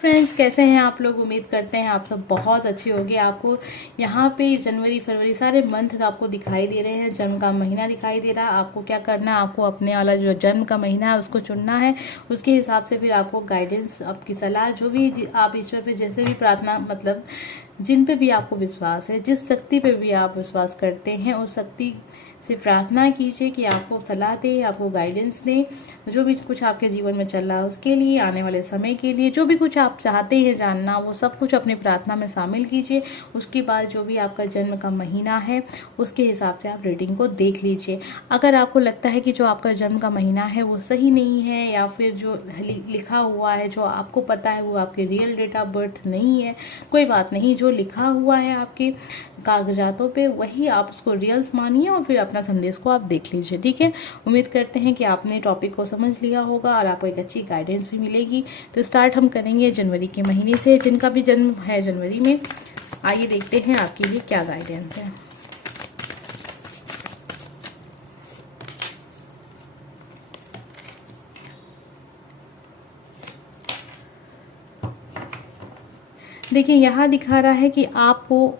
Friends, कैसे हैं आप लोग। उम्मीद करते हैं आप सब बहुत अच्छे होंगे। आपको यहाँ पे जनवरी फरवरी सारे मंथ तो आपको दिखाई दे रहे हैं, जन्म का महीना दिखाई दे रहा है। आपको क्या करना है, आपको अपने वाला जो जन्म का महीना है उसको चुनना है। उसके हिसाब से फिर आपको गाइडेंस, आपकी सलाह, जो भी आप ईश्वर पे जैसे भी प्रार्थना, मतलब जिन पे भी आपको विश्वास है, जिस शक्ति पे भी आप विश्वास करते हैं, उस शक्ति से प्रार्थना कीजिए कि आपको सलाह दे, आपको गाइडेंस दे। जो भी कुछ आपके जीवन में चल रहा है उसके लिए, आने वाले समय के लिए, जो भी कुछ आप चाहते हैं जानना, वो सब कुछ अपनी प्रार्थना में शामिल कीजिए। उसके बाद जो भी आपका जन्म का महीना है उसके हिसाब से आप रीडिंग को देख लीजिए। अगर आपको लगता है कि जो आपका जन्म का महीना है वो सही नहीं है, या फिर जो लिखा हुआ है, जो आपको पता है वो आपके रियल डेट ऑफ बर्थ नहीं है, कोई बात नहीं। जो लिखा हुआ है आपके कागजातों पे वही आप उसको रियल्स मानिए और फिर अपना संदेश को आप देख लीजिए। ठीक है, उम्मीद करते हैं कि आपने टॉपिक को समझ लिया होगा और आपको एक अच्छी गाइडेंस भी मिलेगी। तो स्टार्ट हम करेंगे जनवरी के महीने से। जिनका भी जन्म है जनवरी में, आइए देखते हैं आपके लिए क्या गाइडेंस है। देखिए, यहाँ दिखा रहा है कि आपको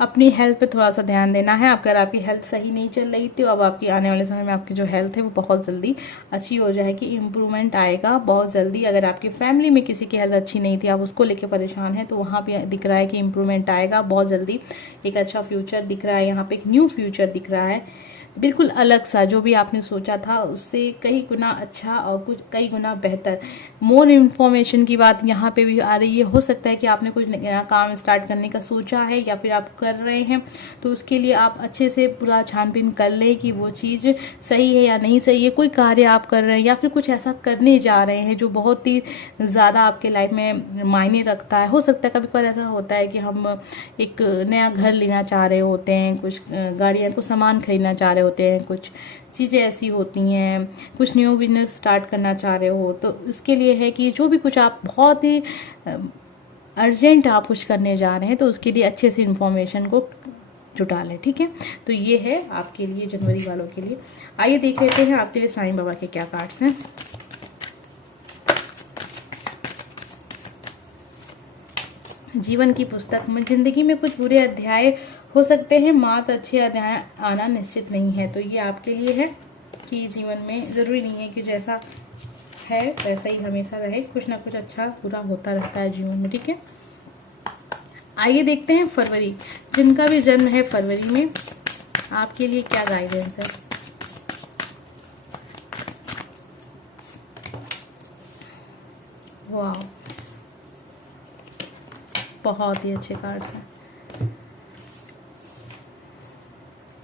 अपनी हेल्थ पे थोड़ा सा ध्यान देना है। अगर आपकी हेल्थ सही नहीं चल रही थी, तो अब आपकी आने वाले समय में आपकी जो हेल्थ है वो बहुत जल्दी अच्छी हो जाएगी, इम्प्रूवमेंट आएगा बहुत जल्दी। अगर आपकी फैमिली में किसी की हेल्थ अच्छी नहीं थी, आप उसको लेके परेशान हैं, तो वहाँ पे दिख रहा है कि इम्प्रूवमेंट आएगा बहुत जल्दी। एक अच्छा फ्यूचर दिख रहा है, यहाँ पे एक न्यू फ्यूचर दिख रहा है, बिल्कुल अलग सा। जो भी आपने सोचा था उससे कई गुना अच्छा और कुछ कई गुना बेहतर। मोर इन्फॉर्मेशन की बात यहाँ पे भी आ रही है। हो सकता है कि आपने कुछ नया काम स्टार्ट करने का सोचा है या फिर आप कर रहे हैं, तो उसके लिए आप अच्छे से पूरा छानबीन कर लें कि वो चीज़ सही है या नहीं सही है। कोई कार्य आप कर रहे हैं या फिर कुछ ऐसा करने जा रहे हैं जो बहुत ही ज़्यादा आपके लाइफ में मायने रखता है। हो सकता है कभी कभार ऐसा होता है कि हम एक नया घर लेना चाह रहे होते हैं, कुछ गाड़ियाँ, कुछ सामान खरीदना चाह रहे होते हैं, कुछ चीज़ें ऐसी होती हैं, कुछ न्यू बिजनेस स्टार्ट करना चाह रहे हो। तो इसके लिए है कि जो भी कुछ आप बहुत ही अर्जेंट आप कुछ करने जा रहे हैं, तो उसके लिए अच्छे से इन्फॉर्मेशन को जुटा लें। ठीक है, तो ये है आपके लिए, जनवरी वालों के लिए। आइए देख लेते हैं आपके लिए साईं बाबा के क्या कार्ड्स हैं। जीवन की पुस्तक में जिंदगी में कुछ बुरे अध्याय हो सकते हैं, मात्र अच्छे अध्याय आना निश्चित नहीं है। तो ये आपके लिए है कि जीवन में ज़रूरी नहीं है कि जैसा है वैसा ही हमेशा रहे, कुछ ना कुछ अच्छा बुरा होता रहता है जीवन में। ठीक है, आइए देखते हैं फरवरी। जिनका भी जन्म है फरवरी में, आपके लिए क्या गाइडेंस है। वाह, बहुत ही अच्छे कार्ड्स हैं।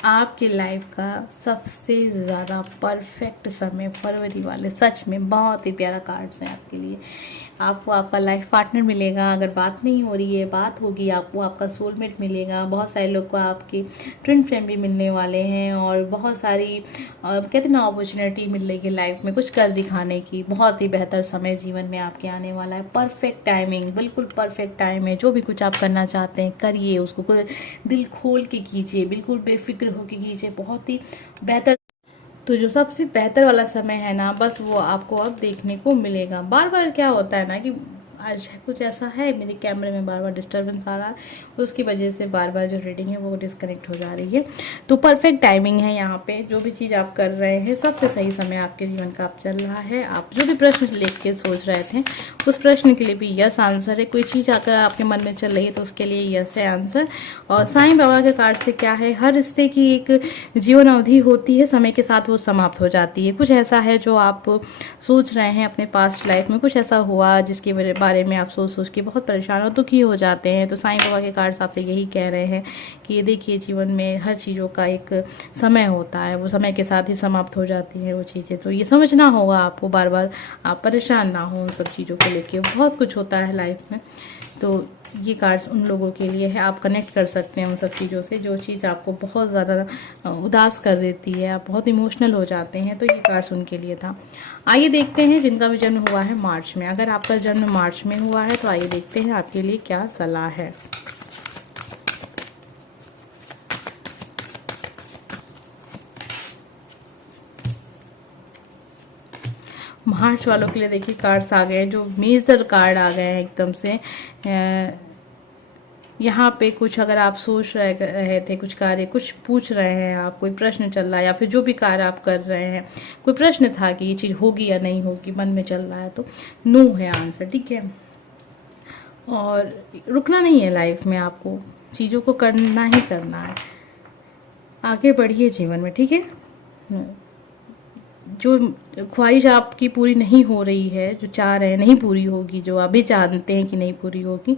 आपकी लाइफ का सबसे ज़्यादा परफेक्ट समय फरवरी वाले, सच में बहुत ही प्यारा कार्ड्स हैं आपके लिए। आपको आपका लाइफ पार्टनर मिलेगा। अगर बात नहीं हो रही है, बात होगी। आपको आपका सोलमेट मिलेगा। बहुत सारे लोग को आपके ट्विन फ्लेम भी मिलने वाले हैं, और बहुत सारी कहते हैं ना, अपॉर्चुनिटी मिल रही है लाइफ में कुछ कर दिखाने की। बहुत ही बेहतर समय जीवन में आपके आने वाला है। परफेक्ट टाइमिंग, बिल्कुल परफेक्ट टाइम है। जो भी कुछ आप करना चाहते हैं करिए, उसको दिल खोल के कीजिए, बिल्कुल बेफिक्र होके कीजिए, बहुत ही बेहतर। तो जो सबसे बेहतर वाला समय है ना, बस वो आपको अब देखने को मिलेगा। बार बार क्या होता है ना कि आज कुछ ऐसा है, मेरे कैमरे में बार बार डिस्टर्बेंस आ रहा है, उसकी वजह से बार बार जो रीडिंग है वो डिस्कनेक्ट हो जा रही है। तो परफेक्ट टाइमिंग है यहाँ पे। जो भी चीज़ आप कर रहे हैं, सबसे सही समय आपके जीवन का आप चल रहा है। आप जो भी प्रश्न लेख के सोच रहे थे, उस प्रश्न के लिए भी यस आंसर है। कोई चीज़ अगर आपके मन में चल रही है तो उसके लिए यस है आंसर। और साईं बाबा के कार्ड से क्या है, हर रिश्ते की एक जीवन अवधि होती है, समय के साथ वो समाप्त हो जाती है। कुछ ऐसा है जो आप सोच रहे हैं अपने पास्ट लाइफ में, कुछ ऐसा हुआ जिसके बारे में आप सोच सोच के बहुत परेशान और दुखी हो जाते हैं। तो साईं बाबा के कार्ड्स आपसे यही कह रहे हैं कि ये देखिए, जीवन में हर चीज़ों का एक समय होता है, वो समय के साथ ही समाप्त हो जाती है वो चीज़ें। तो ये समझना होगा आपको, बार बार आप परेशान ना हो उन सब चीज़ों को लेके। बहुत कुछ होता है लाइफ में, तो ये कार्ड्स उन लोगों के लिए है। आप कनेक्ट कर सकते हैं उन सब चीज़ों से, जो चीज़ आपको बहुत ज़्यादा उदास कर देती है, आप बहुत इमोशनल हो जाते हैं। तो ये कार्ड्स उनके लिए था। आइए देखते हैं जिनका भी जन्म हुआ है मार्च में। अगर आपका जन्म मार्च में हुआ है तो आइए देखते हैं आपके लिए क्या सलाह है। मार्च वालों के लिए देखिए कार्ड्स आ गए हैं, जो मेजर कार्ड आ गए हैं एकदम से। यहाँ पे कुछ अगर आप सोच रहे थे कुछ कार्य, कुछ पूछ रहे हैं आप, कोई प्रश्न चल रहा है, या फिर जो भी कार्य आप कर रहे हैं कोई प्रश्न था कि ये चीज़ होगी या नहीं होगी, मन में चल रहा है, तो नो है आंसर, ठीक है। और रुकना नहीं है लाइफ में, आपको चीज़ों को करना ही करना है, आगे बढ़िए जीवन में, ठीक है। जो ख्वाहिश आपकी पूरी नहीं हो रही है, जो चाह रहे हैं नहीं पूरी होगी, जो अभी जानते हैं कि नहीं पूरी होगी,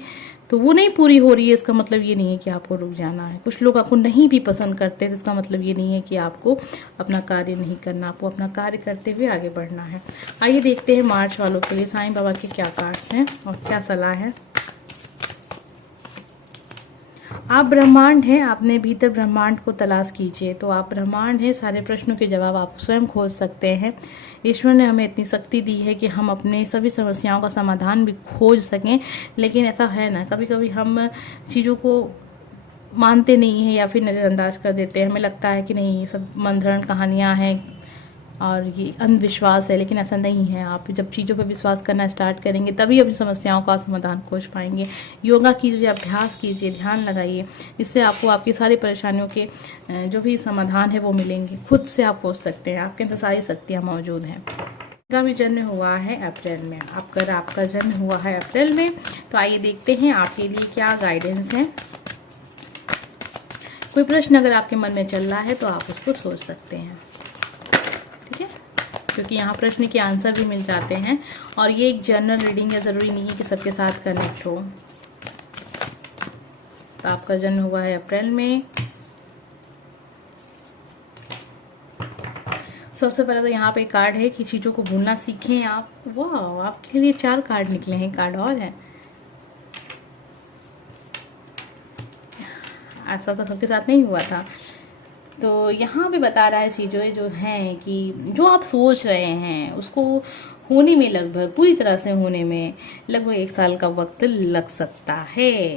तो वो नहीं पूरी हो रही है, इसका मतलब ये नहीं है कि आपको रुक जाना है। कुछ लोग आपको नहीं भी पसंद करते, तो इसका मतलब ये नहीं है कि आपको अपना कार्य नहीं करना, आपको अपना कार्य करते हुए आगे बढ़ना है। आइए देखते हैं मार्च वालों के लिए साईं बाबा के क्या कार्ड्स हैं और क्या सलाह है। आप ब्रह्मांड हैं, अपने भीतर ब्रह्मांड को तलाश कीजिए। तो आप ब्रह्मांड हैं, सारे प्रश्नों के जवाब आप स्वयं खोज सकते हैं। ईश्वर ने हमें इतनी शक्ति दी है कि हम अपने सभी समस्याओं का समाधान भी खोज सकें, लेकिन ऐसा है ना, कभी कभी हम चीज़ों को मानते नहीं हैं या फिर नज़रअंदाज कर देते हैं। हमें लगता है कि नहीं, ये सब मंथरण कहानियाँ हैं और ये अंधविश्वास है, लेकिन ऐसा नहीं है। आप जब चीज़ों पर विश्वास करना स्टार्ट करेंगे तभी अपनी समस्याओं का समाधान खोज पाएंगे। योगा कीजिए, अभ्यास कीजिए, ध्यान लगाइए, इससे आपको आपकी सारी परेशानियों के जो भी समाधान है वो मिलेंगे, खुद से आप खोज सकते हैं, आपके अंदर सारी शक्तियाँ मौजूद हैं। का भी जन्म हुआ है अप्रैल में, आपका जन्म हुआ है अप्रैल में, तो आइए देखते हैं आपके लिए क्या गाइडेंस है। कोई प्रश्न अगर आपके मन में चल रहा है तो आप उसको सोच सकते हैं, ठीक है, क्योंकि यहाँ प्रश्न के आंसर भी मिल जाते हैं। और ये एक जनरल रीडिंग है, ज़रूरी नहीं है कि सबके साथ कनेक्ट हो। तो आपका जन्म हुआ है अप्रैल में। सबसे पहले तो यहाँ पे कार्ड है कि चीज़ों को भूलना सीखें आप। वाह, आपके लिए 4 कार्ड निकले हैं, कार्ड और है। ऐसा तो सबके साथ नहीं हुआ था। तो यहाँ पे बता रहा है चीज़ें जो हैं कि जो आप सोच रहे हैं उसको होने में, लगभग पूरी तरह से होने में लगभग 1 साल का वक्त लग सकता है,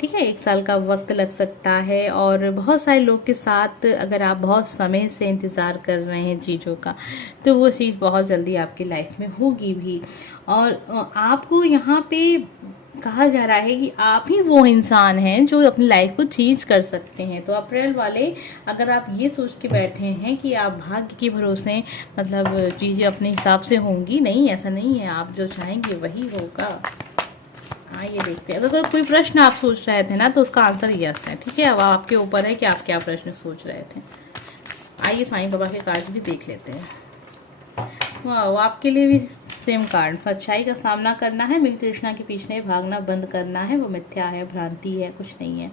ठीक है, 1 साल का वक्त लग सकता है। और बहुत सारे लोग के साथ अगर आप बहुत समय से इंतज़ार कर रहे हैं चीज़ों का, तो वो चीज़ बहुत जल्दी आपकी लाइफ में होगी भी। और आपको यहाँ पे कहा जा रहा है कि आप ही वो इंसान हैं जो अपनी लाइफ को चेंज कर सकते हैं। तो अप्रैल वाले, अगर आप ये सोच के बैठे हैं कि आप भाग्य के भरोसे मतलब चीज़ें अपने हिसाब से होंगी, नहीं, ऐसा नहीं है। आप जो चाहेंगे वही होगा। हाँ, ये देखते हैं। अगर कोई प्रश्न आप सोच रहे थे ना, तो उसका आंसर यस है, ठीक है। अब आपके ऊपर है कि आप क्या प्रश्न सोच रहे थे। आइए साईं बाबा के कार्ड भी देख लेते हैं। वाह, आपके लिए भी सेम कार्ड। सच्चाई का सामना करना है, मिल तृष्णा के पीछे भागना बंद करना है, वो मिथ्या है, भ्रांति है, कुछ नहीं है।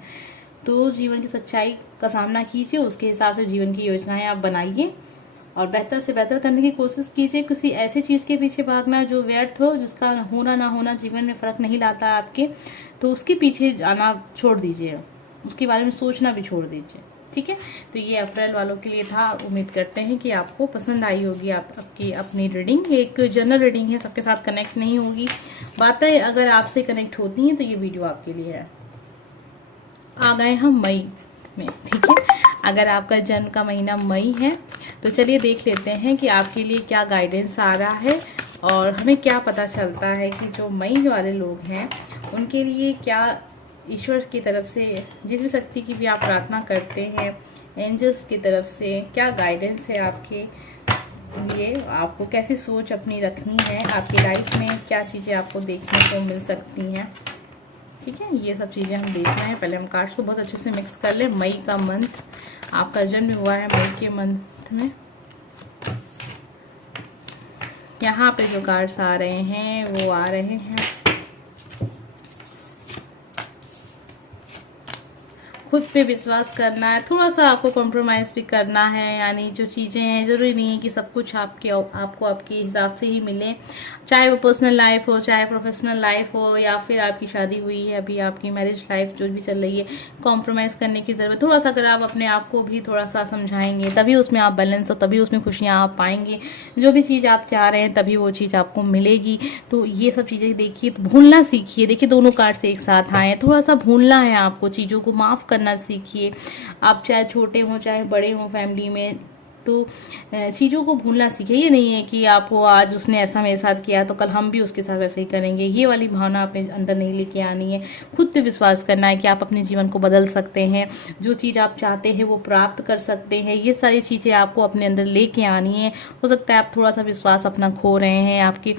तो जीवन की सच्चाई का सामना कीजिए, उसके हिसाब से जीवन की योजनाएं आप बनाइए और बेहतर से बेहतर करने की कोशिश कीजिए। किसी ऐसी चीज़ के पीछे भागना जो व्यर्थ हो, जिसका होना ना होना जीवन में फ़र्क नहीं लाता है आपके, तो उसके पीछे जाना छोड़ दीजिए, उसके बारे में सोचना भी छोड़ दीजिए, ठीक है। तो ये अप्रैल वालों के लिए था। उम्मीद करते हैं कि आपको पसंद आई होगी आपकी अपनी रीडिंग। एक जनरल रीडिंग है, सबके साथ कनेक्ट नहीं होगी। बातें अगर आपसे कनेक्ट होती हैं तो ये वीडियो आपके लिए है। आ गए हम मई में, ठीक है। अगर आपका जन्म का महीना मई है तो चलिए देख लेते हैं कि आपके लिए क्या गाइडेंस आ रहा है और हमें क्या पता चलता है कि जो मई वाले लोग हैं उनके लिए क्या ईश्वर की तरफ से, जिस भी शक्ति की भी आप प्रार्थना करते हैं, एंजल्स की तरफ से क्या गाइडेंस है आपके लिए, आपको कैसी सोच अपनी रखनी है, आपकी लाइफ में क्या चीज़ें आपको देखने को मिल सकती हैं, ठीक है। ये सब चीज़ें हम देख रहे हैं। पहले हम कार्ड्स को बहुत अच्छे से मिक्स कर लें। मई का मंथ, आपका जन्म हुआ है मई के मंथ में। यहाँ पे जो कार्ड्स आ रहे हैं वो आ रहे हैं खुद पे विश्वास करना है, थोड़ा सा आपको कॉम्प्रोमाइज़ भी करना है। यानी जो चीज़ें हैं, ज़रूरी नहीं है कि सब कुछ आपको आपके हिसाब से ही मिले, चाहे वो पर्सनल लाइफ हो, चाहे प्रोफेशनल लाइफ हो, या फिर आपकी शादी हुई है, अभी आपकी मैरिज लाइफ जो भी चल रही है, कॉम्प्रोमाइज़ करने की ज़रूरत। थोड़ा सा अगर आप अपने आप को भी थोड़ा सा समझाएंगे तभी उसमें आप बैलेंस हो, तभी उसमें खुशियाँ आप पाएंगे। जो भी चीज़ आप चाह रहे हैं तभी वो चीज़ आपको मिलेगी। तो ये सब चीज़ें देखिए, तो भूलना सीखिए। देखिए दोनों कार्ड से एक साथ आए, थोड़ा सा भूलना है आपको, चीज़ों को माफ़ करना सीखिए। आप चाहे छोटे हों चाहे बड़े हों फैमिली में, तो चीज़ों को भूलना सीखें। ये नहीं है कि आपको आज उसने ऐसा मेरे साथ किया तो कल हम भी उसके साथ वैसे ही करेंगे, ये वाली भावना अपने अंदर नहीं लेके आनी है। खुद पे विश्वास करना है कि आप अपने जीवन को बदल सकते हैं, जो चीज़ आप चाहते हैं वो प्राप्त कर सकते हैं। ये सारी चीज़ें आपको अपने अंदर लेके आनी है। हो सकता है आप थोड़ा सा विश्वास अपना खो रहे हैं, आपके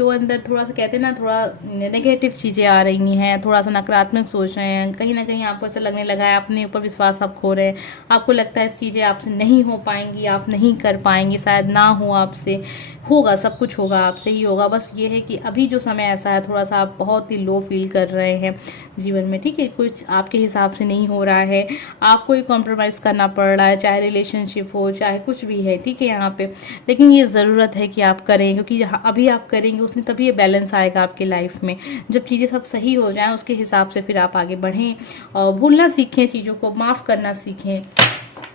वो अंदर थोड़ा सा कहते हैं ना, थोड़ा नेगेटिव चीज़ें आ रही हैं, थोड़ा सा नकारात्मक सोच रहे हैं, कहीं ना कहीं आपको ऐसा लगने लगा है अपने ऊपर विश्वास आप खो रहे हैं। आपको लगता है इस चीज़ें आपसे नहीं हो पाएंगी, आप नहीं कर पाएंगे, शायद ना हो आपसे। होगा, सब कुछ होगा, आपसे ही होगा। बस ये है कि अभी जो समय ऐसा है, थोड़ा सा आप बहुत ही लो फील कर रहे हैं जीवन में, ठीक है। कुछ आपके हिसाब से नहीं हो रहा है, आपको ही कॉम्प्रोमाइज़ करना पड़ रहा है, चाहे रिलेशनशिप हो, चाहे कुछ भी है, ठीक है यहाँ पे। लेकिन ये ज़रूरत है कि आप करें, क्योंकि अभी आप करेंगे उसमें तभी ये बैलेंस आएगा आपकी लाइफ में। जब चीज़ें सब सही हो जाएं उसके हिसाब से फिर आप आगे बढ़ें और भूलना सीखें, चीज़ों को माफ़ करना सीखें,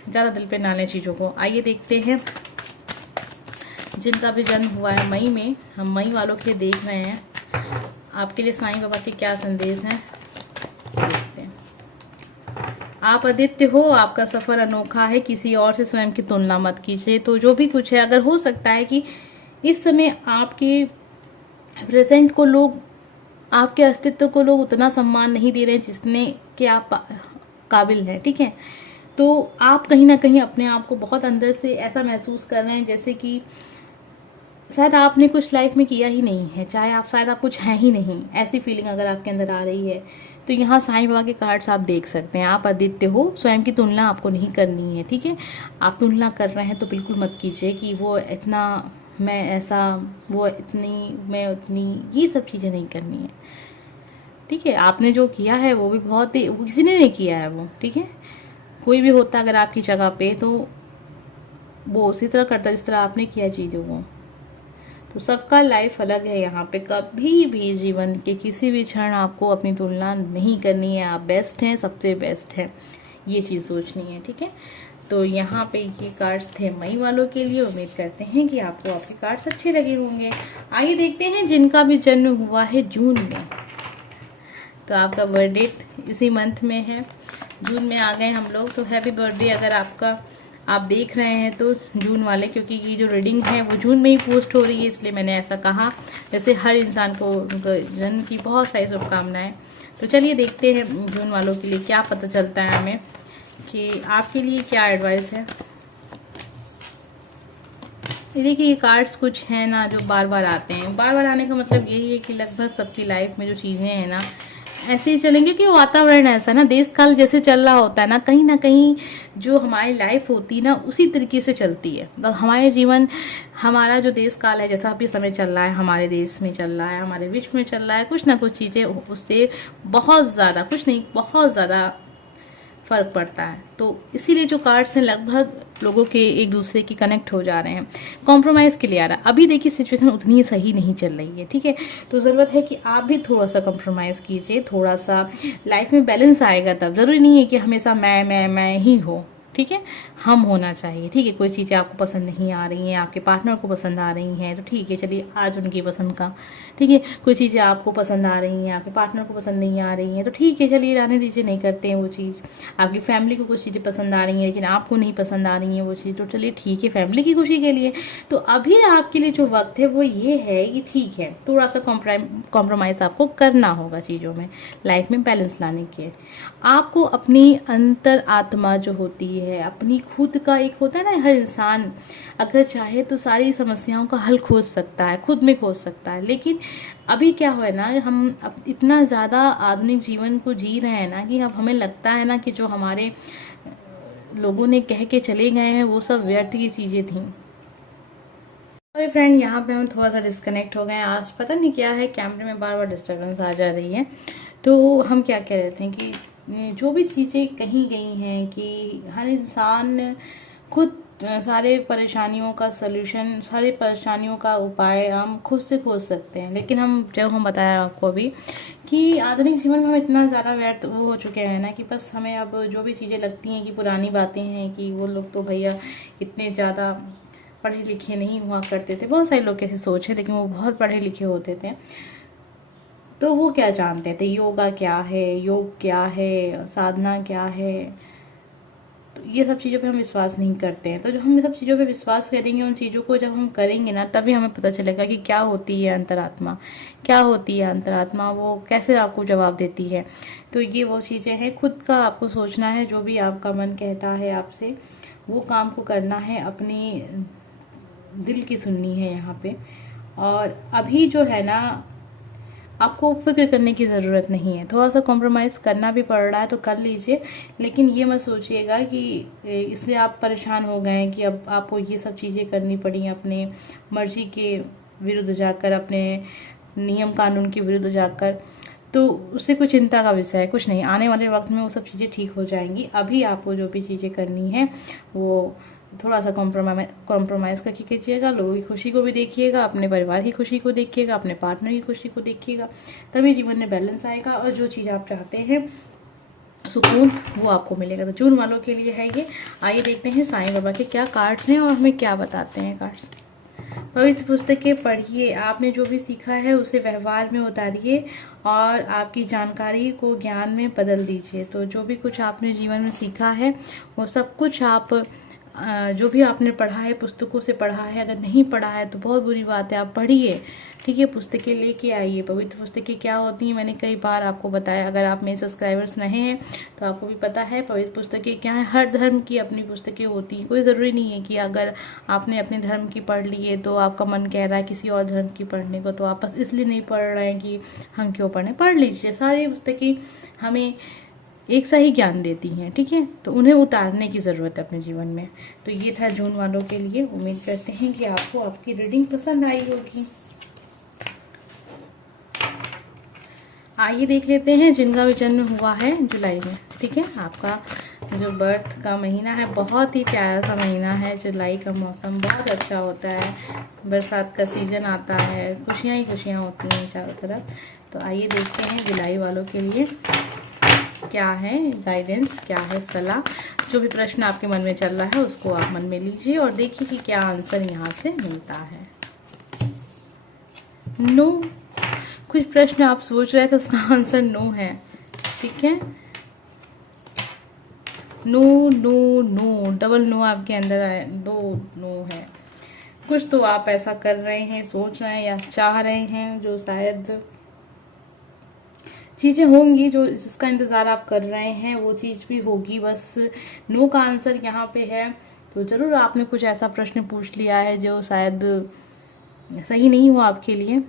ज़्यादा दिल पे ना लें चीज़ों को। आइए देखते हैं जिनका भी जन्म हुआ है मई में, हम मई वालों के देख रहे हैं आपके लिए साईं बाबा के क्या संदेश हैं, देखते हैं। आप आदित्य हो, आपका सफ़र अनोखा है, किसी और से स्वयं की तुलना मत कीजिए। तो जो भी कुछ है, अगर हो सकता है कि इस समय आपके प्रेजेंट को लोग, आपके अस्तित्व को लोग उतना सम्मान नहीं दे रहे हैं जितने कि आप काबिल हैं, ठीक है। तो आप कहीं ना कहीं अपने आप को बहुत अंदर से ऐसा महसूस कर रहे हैं जैसे कि शायद आपने कुछ लाइफ में किया ही नहीं है, चाहे आप शायद आप कुछ हैं ही नहीं, ऐसी फीलिंग अगर आपके अंदर आ रही है तो यहाँ साईं बाबा के कार्ड्स आप देख सकते हैं। आप आदित्य हो, स्वयं की तुलना आपको नहीं करनी है, ठीक है। आप तुलना कर रहे हैं तो बिल्कुल मत कीजिए कि वो इतना, मैं ऐसा, वो इतनी, मैं उतनी, ये सब चीज़ें नहीं करनी है, ठीक है। आपने जो किया है वो भी बहुत ही, किसी ने नहीं किया है वो, ठीक है। कोई भी होता अगर आपकी जगह पे तो वो उसी तरह करता जिस तरह आपने किया चीज़ों को। तो सबका लाइफ अलग है यहाँ पे। कभी भी जीवन के किसी भी क्षण आपको अपनी तुलना नहीं करनी है। आप बेस्ट हैं, सबसे बेस्ट है, ये चीज़ सोचनी है, ठीक है। तो यहाँ पे ये कार्ड्स थे मई वालों के लिए। उम्मीद करते हैं कि आपको आपके कार्ड्स अच्छे लगे होंगे। आइए देखते हैं जिनका भी जन्म हुआ है जून में। तो आपका बर्थडे इसी मंथ में है, जून में आ गए हम लोग। तो हैप्पी बर्थडे अगर आपका, आप देख रहे हैं तो जून वाले, क्योंकि ये जो रीडिंग है वो जून में ही पोस्ट हो रही है, इसलिए मैंने ऐसा कहा। वैसे हर इंसान को उनका जन्म की बहुत सारी शुभकामनाएं। तो चलिए देखते हैं जून वालों के लिए क्या पता चलता है हमें, कि आपके लिए क्या एडवाइस है। ये देखिए, ये कार्ड्स कुछ हैं ना जो बार बार आते हैं। बार बार आने का मतलब यही है कि लगभग सबकी लाइफ में जो चीज़ें हैं ना ऐसे ही चलेंगे, कि वातावरण ऐसा है ना, देश काल जैसे चल रहा होता है ना कहीं जो हमारी लाइफ होती है ना उसी तरीके से चलती है। तो हमारे जीवन, हमारा जो देश काल है, जैसा अभी समय चल रहा है, हमारे देश में चल रहा है, हमारे विश्व में चल रहा है, कुछ ना कुछ चीज़ें उससे बहुत ज़्यादा, कुछ नहीं बहुत ज़्यादा फ़र्क पड़ता है। तो इसीलिए जो कार्ड्स हैं लगभग लोगों के एक दूसरे की कनेक्ट हो जा रहे हैं, कॉम्प्रोमाइज़ के लिए आ रहा है। अभी देखिए सिचुएशन उतनी सही नहीं चल रही है, ठीक है। तो ज़रूरत है कि आप भी थोड़ा सा कॉम्प्रोमाइज़ कीजिए, थोड़ा सा लाइफ में बैलेंस आएगा तब। ज़रूरी नहीं है कि हमेशा मैं ही हो, ठीक है। हम होना चाहिए, ठीक है। कोई चीज़ें आपको पसंद नहीं आ रही हैं, आपके पार्टनर को पसंद आ रही हैं, तो ठीक है, चलिए आज उनकी पसंद का, ठीक है। कोई चीज़ें आपको पसंद आ रही हैं, आपके पार्टनर को पसंद नहीं आ रही हैं, तो ठीक है, चलिए रहने दीजिए, नहीं करते हैं वो चीज़। आपकी फैमिली को कुछ चीज़ें पसंद आ रही हैं लेकिन आपको नहीं पसंद आ रही हैं वो चीज़, तो चलिए ठीक है, फैमिली की खुशी के लिए। तो अभी आपके लिए जो वक्त है वो ये है कि ठीक है, थोड़ा सा कॉम्प्रोमाइज़ आपको करना होगा चीज़ों में, लाइफ में बैलेंस लाने के। आपको अपनी अंतर आत्मा जो होती है, अपनी खुद का एक होता है ना, हर इंसान अगर चाहे तो सारी समस्याओं का हल खोज सकता है, खुद में खोज सकता है। लेकिन अभी क्या हुआ है ना, हम अब इतना ज़्यादा आधुनिक जीवन को जी रहे हैं ना कि अब हमें लगता है ना कि जो हमारे लोगों ने कह के चले गए हैं वो सब व्यर्थ की चीज़ें थी। अरे फ्रेंड, यहाँ पे हम थोड़ा सा डिस्कनेक्ट हो गए हैं। आज पता नहीं क्या है, कैमरे में बार बार डिस्टर्बेंस आ जा रही है। तो हम क्या कह रहे थे कि जो भी चीज़ें कही गई हैं कि हर इंसान खुद सारे परेशानियों का सल्यूशन, सारी परेशानियों का उपाय हम खुद से खोज सकते हैं। लेकिन हम बताया आपको अभी कि आधुनिक जीवन में हम इतना ज़्यादा व्यर्थ वो हो चुके हैं ना कि बस हमें अब जो भी चीज़ें लगती हैं कि पुरानी बातें हैं, कि वो लोग तो भैया इतने ज़्यादा पढ़े लिखे नहीं हुआ करते थे। बहुत सारे लोग कैसे सोच है, लेकिन वो बहुत पढ़े लिखे होते थे। तो वो क्या जानते थे, योगा क्या है, योग क्या है, साधना क्या है, तो ये सब चीज़ों पे हम विश्वास नहीं करते हैं। तो जब हम ये सब चीज़ों पे विश्वास करेंगे, उन चीज़ों को जब हम करेंगे ना, तभी हमें पता चलेगा कि क्या होती है अंतरात्मा, क्या होती है अंतरात्मा, वो कैसे आपको जवाब देती है। तो ये वो चीज़ें हैं, खुद का आपको सोचना है, जो भी आपका मन कहता है आपसे वो काम को करना है, अपनी दिल की सुननी है यहाँ पे। और अभी जो है ना, आपको फिक्र करने की ज़रूरत नहीं है। थोड़ा सा कॉम्प्रोमाइज़ करना भी पड़ रहा है तो कर लीजिए, लेकिन ये मत सोचिएगा कि इसलिए आप परेशान हो गए हैं कि अब आपको ये सब चीज़ें करनी पड़ी अपने मर्जी के विरुद्ध जाकर, अपने नियम कानून के विरुद्ध जाकर। तो उससे कुछ चिंता का विषय है, कुछ नहीं, आने वाले वक्त में वो सब चीज़ें ठीक हो जाएंगी। अभी आपको जो भी चीज़ें करनी है वो थोड़ा सा कॉम्प्रोमाइज़ करके कीजिएगा। लोगों की खुशी को भी देखिएगा, अपने परिवार की खुशी को देखिएगा, अपने पार्टनर की खुशी को देखिएगा, तभी जीवन में बैलेंस आएगा और जो चीज़ आप चाहते हैं, सुकून, वो आपको मिलेगा। तो जून वालों के लिए है ये। आइए देखते हैं साईं बाबा के क्या कार्ड्स हैं और हमें क्या बताते हैं कार्ड्स। पवित्र पुस्तकें पढ़िए, आपने जो भी सीखा है उसे व्यवहार में उतारिए और आपकी जानकारी को ज्ञान में बदल दीजिए। तो जो भी कुछ आपने जीवन में सीखा है वो सब कुछ आप जो भी आपने पढ़ा है, पुस्तकों से पढ़ा है, अगर नहीं पढ़ा है तो बहुत बुरी बात है, आप पढ़िए, ठीक है। पुस्तकें लेके आइए। पवित्र पुस्तकें क्या होती हैं मैंने कई बार आपको बताया, अगर आप मेरे सब्सक्राइबर्स नहीं हैं तो आपको भी पता है पवित्र पुस्तकें क्या है। हर धर्म की अपनी पुस्तकें होती हैं, कोई ज़रूरी नहीं है कि अगर आपने अपने धर्म की पढ़ ली है तो आपका मन कह रहा है किसी और धर्म की पढ़ने को, तो आप बस इसलिए नहीं पढ़ रहे हैं कि हम क्यों पढ़ें, पढ़ लीजिए। सारी पुस्तकें हमें एक सा ही ज्ञान देती हैं, ठीक है, तो उन्हें उतारने की ज़रूरत है अपने जीवन में। तो ये था जून वालों के लिए। उम्मीद करते हैं कि आपको आपकी रीडिंग पसंद आई होगी। आइए देख लेते हैं जिनका भी जन्म हुआ है जुलाई में, ठीक है। आपका जो बर्थ का महीना है बहुत ही प्यारा सा महीना है। जुलाई का मौसम बहुत अच्छा होता है, बरसात का सीजन आता है, खुशियाँ ही खुशियाँ होती हैं चारों तरफ। तो आइए देखते हैं जुलाई वालों के लिए क्या है गाइडेंस, क्या है सलाह। जो भी प्रश्न आपके मन में चल रहा है उसको आप मन में लीजिए और देखिए कि क्या आंसर यहाँ से मिलता है। नो, कुछ प्रश्न आप सोच रहे थे उसका आंसर नो है, ठीक है। नो नो नो, डबल नो आपके अंदर है, दो नो है। कुछ तो आप ऐसा कर रहे हैं, सोच रहे हैं या चाह रहे हैं जो शायद चीज़ें होंगी, जो जिसका इंतज़ार आप कर रहे हैं वो चीज़ भी होगी। बस नो का आंसर यहाँ पे है। तो ज़रूर आपने कुछ ऐसा प्रश्न पूछ लिया है जो शायद सही नहीं हुआ आपके लिए,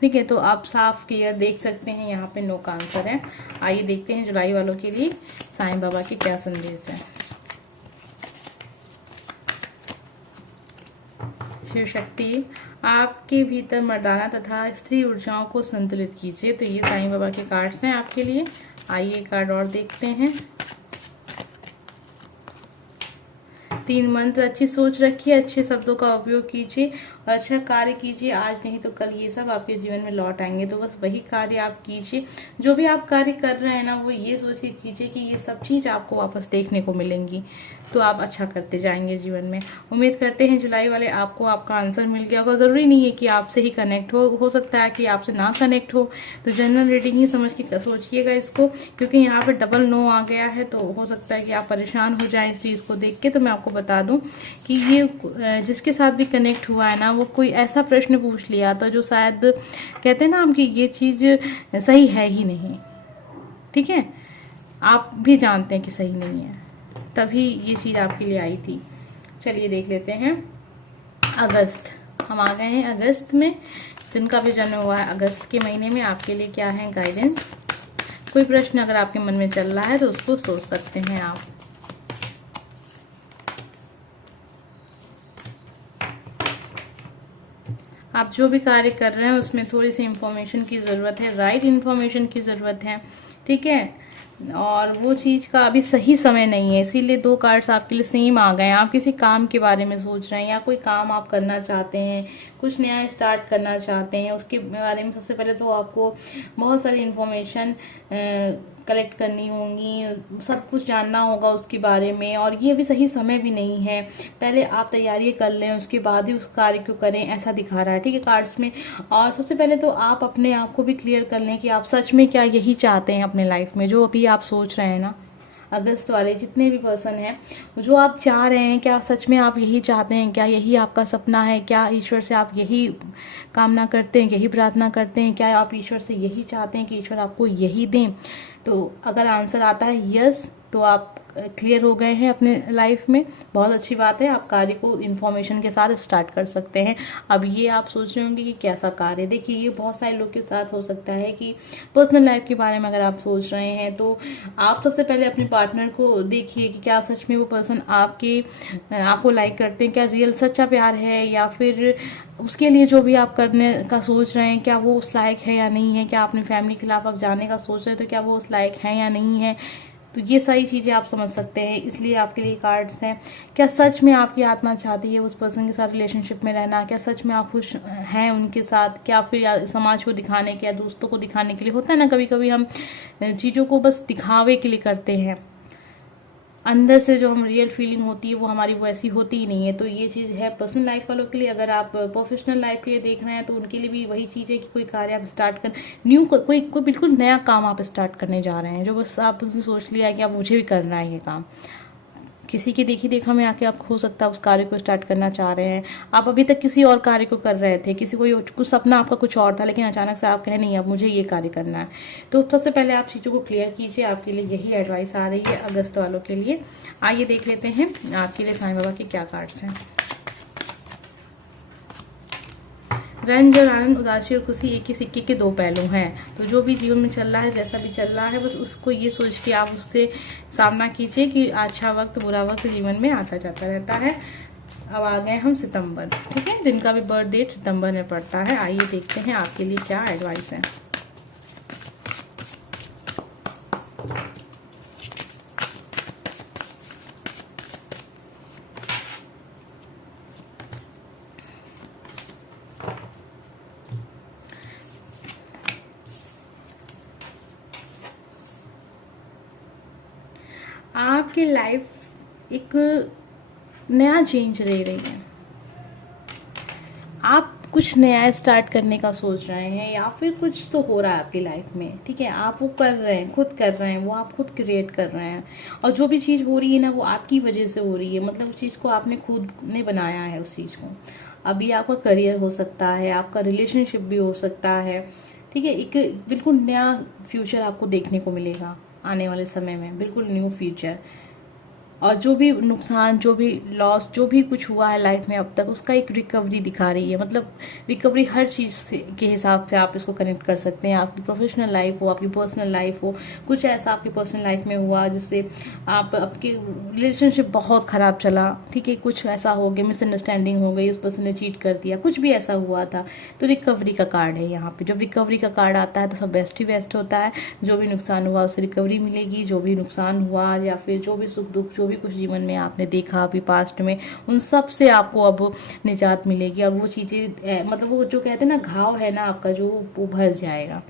ठीक है। तो आप साफ क्लियर देख सकते हैं यहाँ पे नो का आंसर है। आइए देखते हैं जुलाई वालों के लिए साईं बाबा के क्या संदेश है। शिव शक्ति, आपके भीतर मर्दाना तथा स्त्री ऊर्जाओं को संतुलित कीजिए। तो ये साईं बाबा के कार्ड्स हैं आपके लिए। आइए कार्ड और देखते हैं। 3 मंत्र, अच्छी सोच रखिए, अच्छे शब्दों का उपयोग कीजिए और अच्छा कार्य कीजिए। आज नहीं तो कल ये सब आपके जीवन में लौट आएंगे। तो बस वही कार्य आप कीजिए। जो भी आप कार्य कर रहे हैं ना, वो ये सोच के कीजिए कि ये सब चीज़ आपको वापस देखने को मिलेंगी, तो आप अच्छा करते जाएंगे जीवन में। उम्मीद करते हैं जुलाई वाले आपको आपका आंसर मिल गया होगा। ज़रूरी नहीं है कि आपसे ही कनेक्ट हो सकता है कि आपसे ना कनेक्ट हो। तो जनरल रीडिंग ही समझ के सोचिएगा इसको, क्योंकि यहाँ पे डबल नो आ गया है। तो हो सकता है कि आप परेशान हो जाएं इस चीज़ को देख के। तो मैं आपको बता दूं कि ये जिसके साथ भी कनेक्ट हुआ है ना, वो कोई ऐसा प्रश्न पूछ लिया था जो शायद कहते हैं ना हम कि ये चीज़ सही है ही नहीं, ठीक है। आप भी जानते हैं कि सही नहीं है, तभी ये चीज़ आपके लिए आई थी। चलिए देख लेते हैं अगस्त। हम आ गए हैं अगस्त में। जिनका भी जन्म हुआ है अगस्त के महीने में, आपके लिए क्या है गाइडेंस। कोई प्रश्न अगर आपके मन में चल रहा है तो उसको सोच सकते हैं आप। आप जो भी कार्य कर रहे हैं उसमें थोड़ी सी इंफॉर्मेशन की ज़रूरत है, राइट इंफॉर्मेशन की ज़रूरत है, ठीक है। और वो चीज़ का अभी सही समय नहीं है, इसीलिए 2 कार्ड्स आपके लिए सेम आ गए हैं। आप किसी काम के बारे में सोच रहे हैं या कोई काम आप करना चाहते हैं, कुछ नया स्टार्ट करना चाहते हैं, उसके बारे में सबसे पहले तो आपको बहुत सारी इंफॉर्मेशन कलेक्ट करनी होंगी, सब कुछ जानना होगा उसके बारे में। और ये अभी सही समय भी नहीं है, पहले आप तैयारी कर लें उसके बाद ही उस कार्य को करें, ऐसा दिखा रहा है, ठीक है कार्ड्स में। और सबसे पहले तो आप अपने आप को भी क्लियर कर लें कि आप सच में क्या यही चाहते हैं अपने लाइफ में, जो अभी आप सोच रहे हैं ना, अगस्त वाले जितने भी पर्सन हैं, जो आप चाह रहे हैं, क्या सच में आप यही चाहते हैं? क्या यही आपका सपना है? क्या ईश्वर से आप यही कामना करते हैं, यही प्रार्थना करते हैं? क्या आप ईश्वर से यही चाहते हैं कि ईश्वर आपको यही दें? तो अगर आंसर आता है यस, तो आप क्लियर हो गए हैं अपने लाइफ में, बहुत अच्छी बात है। आप कार्य को इन्फॉर्मेशन के साथ स्टार्ट कर सकते हैं। अब ये आप सोच रहे होंगे कि कैसा कार्य, देखिए ये बहुत सारे लोग के साथ हो सकता है कि पर्सनल लाइफ के बारे में अगर आप सोच रहे हैं, तो आप सबसे पहले अपने पार्टनर को देखिए कि क्या सच में वो पर्सन आपको लाइक करते हैं, क्या रियल सच्चा प्यार है, या फिर उसके लिए जो भी आप करने का सोच रहे हैं, क्या वो उस लायक है या नहीं है? क्या अपनी फैमिली के खिलाफ आप जाने का सोच रहे हैं, तो क्या वो उस लायक है या नहीं है? तो ये सारी चीज़ें आप समझ सकते हैं, इसलिए आपके लिए कार्ड्स हैं। क्या सच में आपकी आत्मा चाहती है उस पर्सन के साथ रिलेशनशिप में रहना? क्या सच में आप खुश हैं उनके साथ? क्या फिर समाज को दिखाने के या दोस्तों को दिखाने के लिए? होता है ना कभी कभी हम चीज़ों को बस दिखावे के लिए करते हैं, अंदर से जो हम रियल फीलिंग होती है वो हमारी वो ऐसी होती ही नहीं है। तो ये चीज़ है पर्सनल लाइफ वालों के लिए। अगर आप प्रोफेशनल लाइफ के लिए देख रहे हैं, तो उनके लिए भी वही चीज़ है कि कोई कार्य आप स्टार्ट कर, कोई बिल्कुल नया काम आप स्टार्ट करने जा रहे हैं, जो बस आप उसने सोच लिया है कि आप मुझे भी करना है ये काम। किसी की देखी देखा में आके आप हो सकता है उस कार्य को स्टार्ट करना चाह रहे हैं। आप अभी तक किसी और कार्य को कर रहे थे, किसी को कुछ सपना आपका कुछ और था, लेकिन अचानक से आप कहे नहीं अब मुझे ये कार्य करना है। तो सबसे पहले आप चीज़ों को क्लियर कीजिए। आपके लिए यही एडवाइस आ रही है अगस्त वालों के लिए। आइए देख लेते हैं आपके लिए साईं बाबा के क्या कार्ड्स हैं। रंज और आनंद, उदासी और खुशी एक ही सिक्के के दो पहलू हैं। तो जो भी जीवन में चल रहा है, जैसा भी चल रहा है, बस उसको ये सोच के आप उससे सामना कीजिए कि अच्छा वक्त बुरा वक्त जीवन में आता जाता रहता है। अब आ गए हम सितंबर, ठीक है, जिनका भी बर्थ डेट सितंबर में पड़ता है। आइए देखते हैं आपके लिए क्या एडवाइस है। आपकी लाइफ एक नया चेंज ले रही है। आप कुछ नया स्टार्ट करने का सोच रहे हैं, या फिर कुछ तो हो रहा है आपकी लाइफ में, ठीक है, आप वो कर रहे हैं, खुद कर रहे हैं, वो आप खुद क्रिएट कर रहे हैं। और जो भी चीज़ हो रही है ना, वो आपकी वजह से हो रही है, मतलब उस चीज़ को आपने खुद ने बनाया है उस चीज़ को। अभी आपका करियर हो सकता है, आपका रिलेशनशिप भी हो सकता है, ठीक है, एक बिल्कुल नया फ्यूचर आपको देखने को मिलेगा आने वाले समय में, बिल्कुल न्यू फ्यूचर। और जो भी नुकसान, जो भी लॉस, जो भी कुछ हुआ है लाइफ में अब तक, उसका एक रिकवरी दिखा रही है। मतलब रिकवरी हर चीज़ के हिसाब से आप इसको कनेक्ट कर सकते हैं। आपकी प्रोफेशनल लाइफ हो, आपकी पर्सनल लाइफ हो, कुछ ऐसा आपकी पर्सनल लाइफ में हुआ जिससे आपके रिलेशनशिप बहुत ख़राब चला, ठीक है, कुछ ऐसा हो गया, मिसअंडरस्टैंडिंग हो गई, उस पर्सन ने चीट कर दिया, कुछ भी ऐसा हुआ था, तो रिकवरी का कार्ड है यहाँ पे। जब रिकवरी का कार्ड आता है तो सब बेस्ट ही बेस्ट होता है। जो भी नुकसान हुआ उससे रिकवरी मिलेगी, जो भी नुकसान हुआ या फिर जो भी सुख दुख, जो भी कुछ जीवन में आपने देखा अभी पास्ट में, उन सब से आपको अब निजात मिलेगी। और वो चीज़ें मतलब वो जो कहते हैं ना, घाव है ना आपका, जो वो भर जाएगा।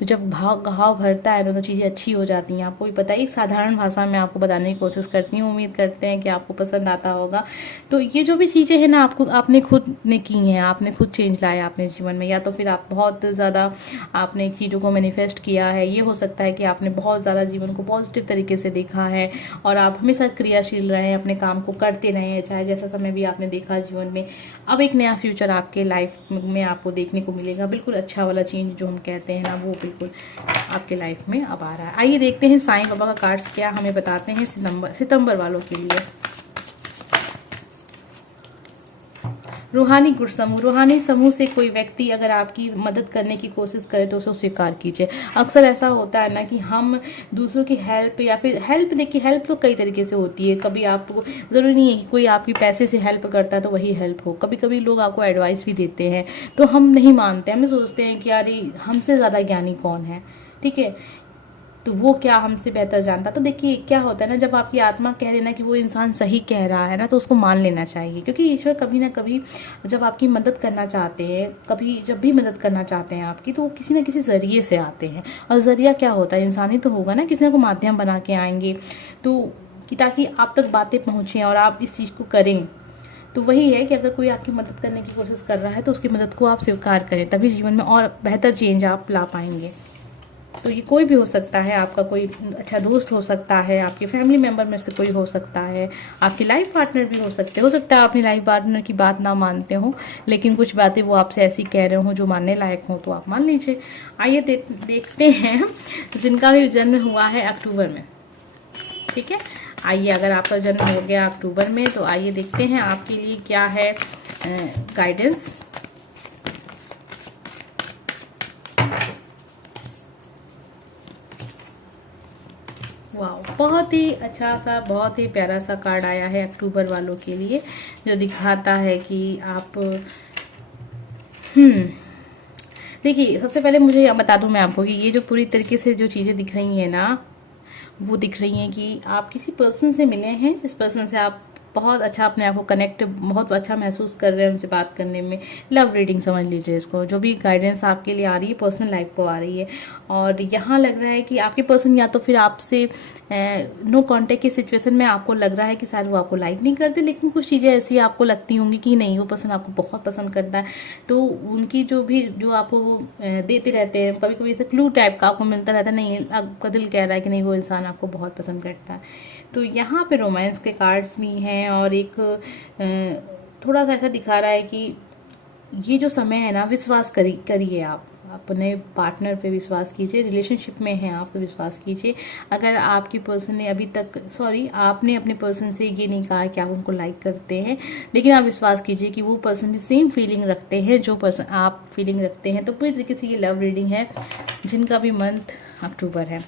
तो जब घाव भरता है तो चीज़ें अच्छी हो जाती हैं। आपको भी पता है, एक साधारण भाषा में आपको बताने की कोशिश करती हूँ, उम्मीद करते हैं कि आपको पसंद आता होगा। तो ये जो भी चीज़ें हैं ना, आपने खुद ने की हैं, आपने खुद चेंज लाया अपने जीवन में, या तो फिर आप बहुत ज़्यादा आपने चीज़ों को मैनिफेस्ट किया है। ये हो सकता है कि आपने बहुत ज़्यादा जीवन को पॉजिटिव तरीके से देखा है और आप हमेशा क्रियाशील रहे, अपने काम को करते रहे, चाहे जैसा समय भी आपने देखा जीवन में। अब एक नया फ्यूचर आपके लाइफ में आपको देखने को मिलेगा, बिल्कुल अच्छा वाला चेंज जो हम कहते हैं ना, वो बिल्कुल आपके लाइफ में अब आ रहा है। आइए देखते हैं साईं बाबा का कार्ड्स क्या हमें बताते हैं सितंबर वालों के लिए। रूहानी गुट समूह, रूहानी समूह से कोई व्यक्ति अगर आपकी मदद करने की कोशिश करे तो उसे स्वीकार कीजिए। अक्सर ऐसा होता है ना कि हम दूसरों की हेल्प, या फिर हेल्प, देखिए हेल्प तो कई तरीके से होती है। कभी आपको ज़रूरी नहीं है कि कोई आपकी पैसे से हेल्प करता है तो वही हेल्प हो। कभी कभी लोग आपको एडवाइस भी देते हैं तो हम नहीं मानते, हम सोचते हैं कि यार हमसे ज़्यादा ज्ञानी कौन है, ठीक है, तो वो क्या हमसे बेहतर जानता। तो देखिए क्या होता है ना, जब आपकी आत्मा कह देना कि वो इंसान सही कह रहा है ना, तो उसको मान लेना चाहिए। क्योंकि ईश्वर कभी ना कभी जब आपकी मदद करना चाहते हैं, कभी जब भी मदद करना चाहते हैं आपकी, तो वो किसी ना किसी ज़रिए से आते हैं। और ज़रिया क्या होता है, इंसान ही तो होगा ना, किसी ना कोई माध्यम बना के आएंगे, तो कि ताकि आप तक बातें पहुँचें और आप इस चीज़ को करें। तो वही है कि अगर कोई आपकी मदद करने की कोशिश कर रहा है तो उसकी मदद को आप स्वीकार करें, तभी जीवन में और बेहतर चेंज आप ला पाएंगे। तो ये कोई भी हो सकता है, आपका कोई अच्छा दोस्त हो सकता है, आपके फैमिली मेम्बर में से कोई हो सकता है, आपके लाइफ पार्टनर भी हो सकता है आप अपनी लाइफ पार्टनर की बात ना मानते हो, लेकिन कुछ बातें वो आपसे ऐसी कह रहे हो जो मानने लायक हो तो आप मान लीजिए। आइए देखते हैं जिनका भी जन्म हुआ है अक्टूबर में, ठीक है। आइए, अगर आपका जन्म हो गया अक्टूबर में तो आइए देखते हैं आपके लिए क्या है गाइडेंस। वाह, बहुत ही अच्छा सा, बहुत ही प्यारा सा कार्ड आया है अक्टूबर वालों के लिए, जो दिखाता है कि आप देखिए, सबसे पहले मुझे बता दूं मैं आपको कि ये जो पूरी तरीके से जो चीज़ें दिख रही हैं ना, वो दिख रही हैं कि आप किसी पर्सन से मिले हैं, जिस पर्सन से आप बहुत अच्छा अपने आप को कनेक्ट, बहुत अच्छा महसूस कर रहे हैं उनसे बात करने में। लव रीडिंग समझ लीजिए इसको, जो भी गाइडेंस आपके लिए आ रही है पर्सनल लाइफ को आ रही है। और यहाँ लग रहा है कि आपके पर्सन या तो फिर आपसे नो कांटेक्ट की सिचुएशन में आपको लग रहा है कि शायद वो आपको लाइक नहीं करते, लेकिन कुछ चीज़ें ऐसी आपको लगती होंगी कि नहीं, वो पर्सन आपको बहुत पसंद करता है। तो उनकी जो आपको वो देते रहते हैं, कभी कभी ऐसे क्लू टाइप का आपको मिलता रहता है, नहीं आपका दिल कह रहा है कि नहीं वो इंसान आपको बहुत पसंद करता है। तो यहाँ पे रोमांस के कार्ड्स भी हैं, और एक थोड़ा सा ऐसा दिखा रहा है कि ये जो समय है ना, विश्वास करिए आप अपने पार्टनर पे विश्वास कीजिए, रिलेशनशिप में हैं आप तो विश्वास कीजिए। अगर आपकी पर्सन ने अभी तक आपने अपने पर्सन से ये नहीं कहा कि आप उनको लाइक करते हैं, लेकिन आप विश्वास कीजिए कि वो पर्सन भी सेम फीलिंग रखते हैं जो पर्सन आप फीलिंग रखते हैं। तो पूरी तरीके से ये लव रीडिंग है जिनका भी मंथ अक्टूबर है,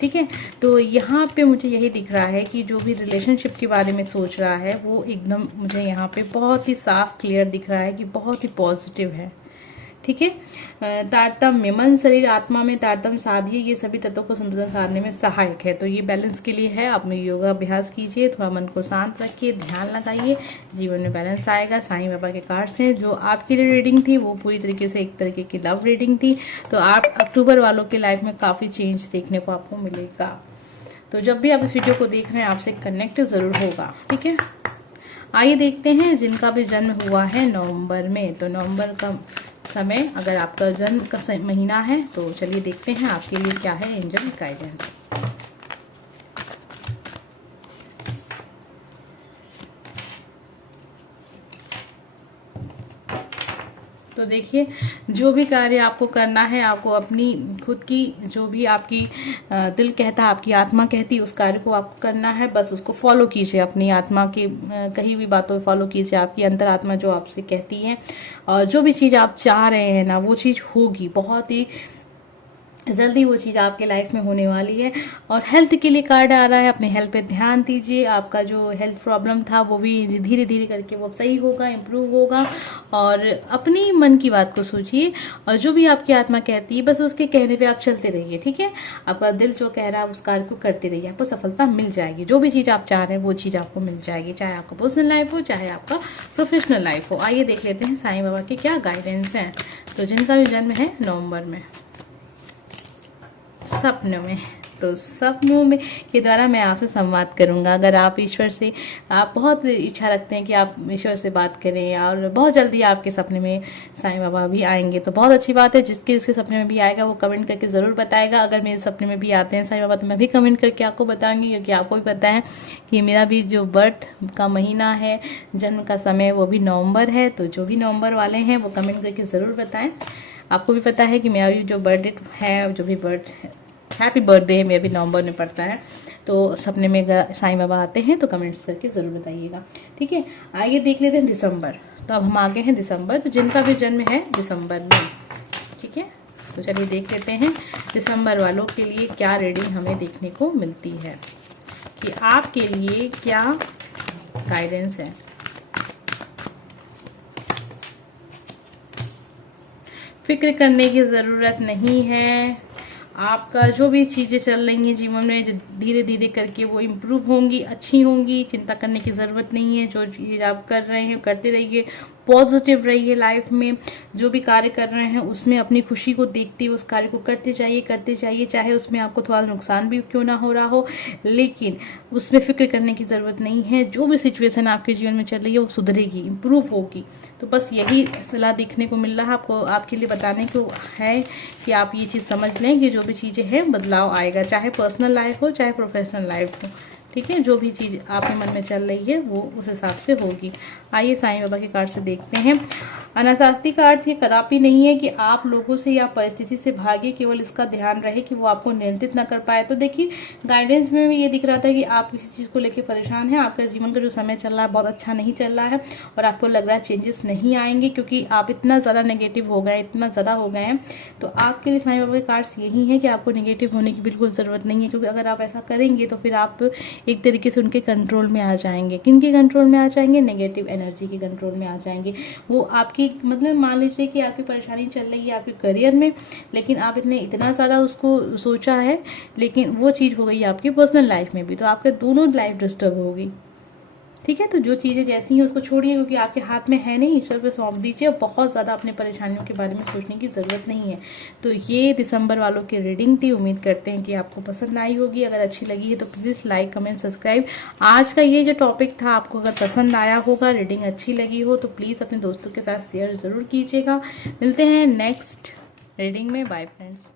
ठीक है। तो यहाँ पे मुझे यही दिख रहा है कि जो भी रिलेशनशिप के बारे में सोच रहा है वो एकदम मुझे यहाँ पे बहुत ही साफ क्लियर दिख रहा है कि बहुत ही पॉजिटिव है, ठीक है। तारतम्य, मन शरीर आत्मा में तारतम्य साधिए, ये सभी तत्वों को संतुलन साधने में सहायक है। तो ये बैलेंस के लिए है, आप योगा अभ्यास कीजिए, थोड़ा मन को शांत रखिए, ध्यान लगाइए, जीवन में बैलेंस आएगा। साईं बाबा के कार्ड्स हैं। जो आपके लिए रीडिंग थी वो पूरी तरीके से एक तरीके की लव रीडिंग थी। तो आप अक्टूबर वालों की लाइफ में काफ़ी चेंज देखने को आपको मिलेगा। तो जब भी आप इस वीडियो को देख रहे हैं आपसे कनेक्ट जरूर होगा, ठीक है। आइए देखते हैं जिनका भी जन्म हुआ है नवंबर में। तो नवंबर का समय, अगर आपका जन्म का महीना है तो चलिए देखते हैं आपके लिए क्या है एंजल गाइडेंस। तो देखिए, जो भी कार्य आपको करना है, आपको अपनी खुद की जो भी आपकी दिल कहता है, आपकी आत्मा कहती है, उस कार्य को आपको करना है। बस उसको फॉलो कीजिए, अपनी आत्मा की कहीं भी बातों को फॉलो कीजिए, आपकी अंतरात्मा जो आपसे कहती है। और जो भी चीज़ आप चाह रहे हैं ना, वो चीज़ होगी, बहुत ही जल्दी वो चीज़ आपके लाइफ में होने वाली है। और हेल्थ के लिए कार्ड आ रहा है, अपने हेल्थ पे ध्यान दीजिए। आपका जो हेल्थ प्रॉब्लम था वो भी धीरे धीरे करके वो सही होगा, इम्प्रूव होगा। और अपनी मन की बात को सोचिए, और जो भी आपकी आत्मा कहती है बस उसके कहने पे आप चलते रहिए, ठीक है। आपका दिल जो कह रहा है उस कार्य को करते रहिए, आपको सफलता मिल जाएगी। जो भी चीज़ आप चाह रहे हैं वो चीज़ आपको मिल जाएगी, चाहे आपका पर्सनल लाइफ हो, चाहे आपका प्रोफेशनल लाइफ हो। आइए देख लेते हैं साईं बाबा के क्या गाइडेंस हैं। तो जिनका भी जन्म है नवंबर में, सपनों में, तो सपनों में के द्वारा मैं आपसे संवाद करूंगा। अगर आप ईश्वर से, आप बहुत इच्छा रखते हैं कि आप ईश्वर से बात करें और बहुत जल्दी आपके सपने में साईं बाबा भी आएंगे, तो बहुत अच्छी बात है। जिसके सपने में भी आएगा वो कमेंट करके ज़रूर बताएगा। अगर मेरे सपने में भी आते हैं साईं बाबा तो मैं भी कमेंट करके आपको बताऊंगी, क्योंकि आपको भी पता है कि मेरा भी जो बर्थ का महीना है, जन्म का समय, वो भी नवंबर है। तो जो भी नवंबर वाले हैं वो कमेंट करके ज़रूर बताएं। आपको भी पता है कि मेरा भी जो बर्थडे है, जो भी हैप्पी बर्थडे है, मेरा भी नवंबर में पड़ता है। तो सपने में अगर साईं बाबा आते हैं तो कमेंट्स करके ज़रूर बताइएगा, ठीक है। आइए देख लेते हैं दिसंबर। तो अब हम आगे हैं दिसंबर। तो जिनका भी जन्म है दिसंबर में, ठीक है। तो चलिए देख लेते हैं दिसंबर वालों के लिए क्या रीडिंग हमें देखने को मिलती है, कि आपके लिए क्या गाइडेंस है। फिक्र करने की ज़रूरत नहीं है। आपका जो भी चीज़ें चल रही हैं जीवन में, धीरे धीरे करके वो इम्प्रूव होंगी, अच्छी होंगी। चिंता करने की ज़रूरत नहीं है। जो चीज़ आप कर रहे हैं करते रहिए, पॉजिटिव रहिए लाइफ में, जो भी कार्य कर रहे हैं उसमें अपनी खुशी को देखते हुए उस कार्य को करते जाइए, चाहे उसमें आपको थोड़ा नुकसान भी क्यों ना हो रहा हो, लेकिन उसमें फिक्र करने की जरूरत नहीं है। जो भी सिचुएशन आपके जीवन में चल रही है वो सुधरेगी, इंप्रूव होगी। तो बस यही सलाह देखने को मिल रहा है आपको, आपके लिए बताने को है कि आप ये चीज़ समझ लें कि जो भी चीज़ें हैं बदलाव आएगा, चाहे पर्सनल लाइफ हो चाहे प्रोफेशनल लाइफ हो। ठीक है, जो भी चीज़ आपके मन में चल रही है वो उस हिसाब से होगी। आइए साईं बाबा के कार्ड से देखते हैं। अनासक्ति का अर्थ ये कदापि नहीं है कि आप लोगों से या परिस्थिति से भागे, केवल इसका ध्यान रहे कि वो आपको नियंत्रित न कर पाए। तो देखिए गाइडेंस में भी ये दिख रहा था कि आप किसी चीज़ को लेकर परेशान हैं, आपका जीवन का जो समय चल रहा है बहुत अच्छा नहीं चल रहा है और आपको लग रहा है चेंजेस नहीं आएंगे क्योंकि आप इतना ज़्यादा नेगेटिव हो गए, इतना ज़्यादा हो गए हैं। तो आपके लिए साईं बाबा के कार्ड्स यही है कि आपको नेगेटिव होने की बिल्कुल ज़रूरत नहीं है, क्योंकि अगर आप ऐसा करेंगे तो फिर आप एक तरीके से उनके कंट्रोल में आ जाएंगे। किनके कंट्रोल में आ जाएंगे? नेगेटिव एनर्जी के कंट्रोल में आ जाएंगे। वो आपकी मतलब मान लीजिए कि आपकी परेशानी चल रही है आपके करियर में, लेकिन आप इतना ज़्यादा उसको सोचा है, लेकिन वो चीज़ हो गई आपकी पर्सनल लाइफ में भी, तो आपके दोनों लाइफ डिस्टर्ब होगी। ठीक है, तो जो चीज़ें जैसी हैं उसको छोड़िए, क्योंकि आपके हाथ में है नहीं, ईश्वर पे सौंप दीजिए। और बहुत ज़्यादा अपने परेशानियों के बारे में सोचने की ज़रूरत नहीं है। तो ये दिसंबर वालों की रीडिंग थी, उम्मीद करते हैं कि आपको पसंद आई होगी। अगर अच्छी लगी है तो प्लीज़ लाइक कमेंट सब्सक्राइब। आज का ये जो टॉपिक था आपको अगर पसंद आया होगा, रीडिंग अच्छी लगी हो तो प्लीज़ अपने दोस्तों के साथ शेयर ज़रूर कीजिएगा। मिलते हैं नेक्स्ट रीडिंग में। Bye friends.